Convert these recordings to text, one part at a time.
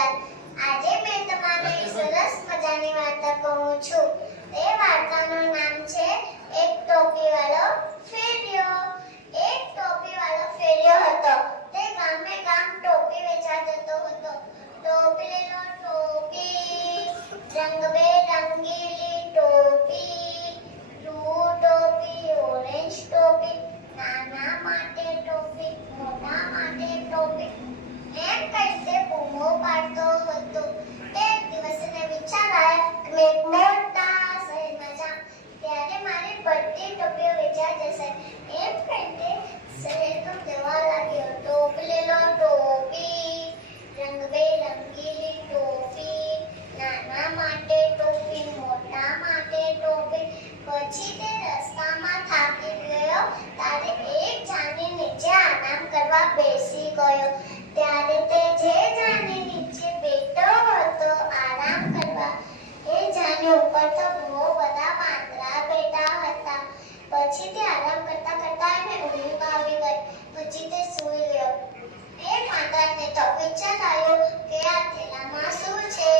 ગુજરાત। આજે મેં તમને એક સરસ મજાની વાર્તા કહું છું। એ વાર્તાનું નામ છે એક ટોપીવાળો ફેરિયો। એક ટોપીવાળો ફેરિયો હતો। તે ગામે ગામ ટોપી વેચવા જતો હતો। ટોપી લેલો ટોપી, રંગબેરંગીલી ટોપી, બ્લુ ટોપી, ઓરેન્જ ટોપી, નાના માટે ટોપી, મોટા માટે ટોપી, એમ કહીને બૂમો પાડતો હતો। એક દિવસ એને વિચાર આવ્યો કે મેં એક મોટા શહેરમાં જાઉં ત્યારે મારી બધી ટોપીઓ વેચાઈ જશે। એમ કહીને શહેરમાં જવા લાગ્યો। ટોપી લેલો ટોપી, રંગબેરંગીલી ટોપી, નાના માટે ટોપી, મોટા માટે ટોપી। પછી તે રસ્તામાં થાકી ગયો ત્યારે એક ઝાડની નીચે આરામ કરવા બેસી ગયો। ત્યારે તે જે ઝાડની નીચે બેઠો હતો આરામ કરવા, એ ઝાડની ઉપર તો બહુ બધા વાંદરા બેઠા હતા। પછી તે આરામ કરતા કરતા એને ઊંઘ આવી ગઈ। પછી તે સૂઈ ગયો। એ વાંદરાને તો વિચાર આવ્યો કે આ થેલામાં શું છે।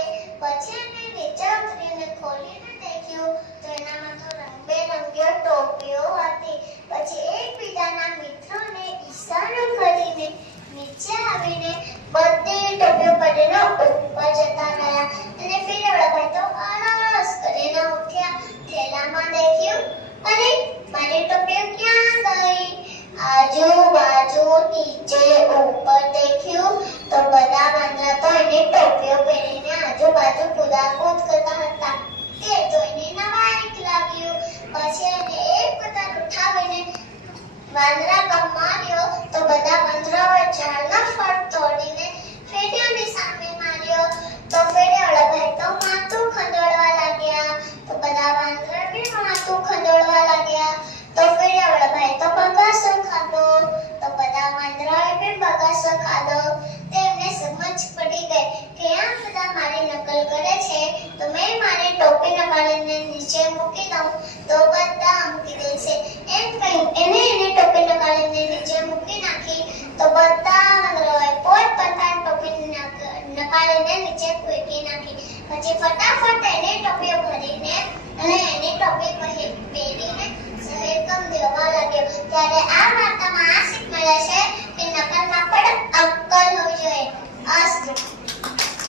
પછી એને નીચે ઉતરીને ખોલીને દેખ્યું તો એનામાં તો રંગબેરંગી ટોપીઓ હતી। પછી એકબીજાના મિત્રોને ઈશારો કરીને નીચે આવીને બધી ટોપીઓ પડીને ઉપર જતા રહ્યા। અને ફેરિયાવાળા ભાઈ તો આળસ કરીને ઉઠ્યા। થેલામાં દેખ્યું, અરે મારી ટોપીઓ ક્યાં ગઈ? આજુબાજુ નીચે ઉપર દેખ્યું તો બધા વાંદરા તો એની ટોપીઓ પહેરીને આજુબાજુ કૂદાકૂદ કરતા હતા। તે જોઈને નવાઈ લાગ્યું। પછી એને એક પતંગ ઉઠાવીને વાંદરા માર્યો તો બધા વાંદરાઓએ ઝાડના ફળ તોડીને ફેરિયાની સામે માર્યો તો ફેરિયાવાળા ભાઈ તો માથું ખંજોળવા લાગ્યા। તો બધા વાંદરા બી માથું ખંજોળવા લાગ્યા। તો ફેરિયાવાળા ભાઈ તો બગાસો ખાધો તો બધા વાંદરાઓએ બી બગાસો ખાધો। તેમને સમજ પડી ગઈ કે આ બધા મારી નકલ કરે છે તો મેં મારી ટોપી નકારીને નીચે મૂકી દઉં તો બધા મૂકી દેશે। એમ કહી એની ટોપી નકારીને નીચે મૂકી નાખી તો બધા વાંદરાઓએ પોતપોતાની ટોપી નકારીને નીચે ફેંકી નાખી। પછી ફટાફટ એની ટોપીઓ ભરીને અને એની ટોપી પહેરીને શહેર જવા લાગ્યો। ત્યારે આ વાર્તામાં આ શીખ મળે છે કે નકલમાં પણ અક્કલ હોવી જોઈએ। અસ્તુ।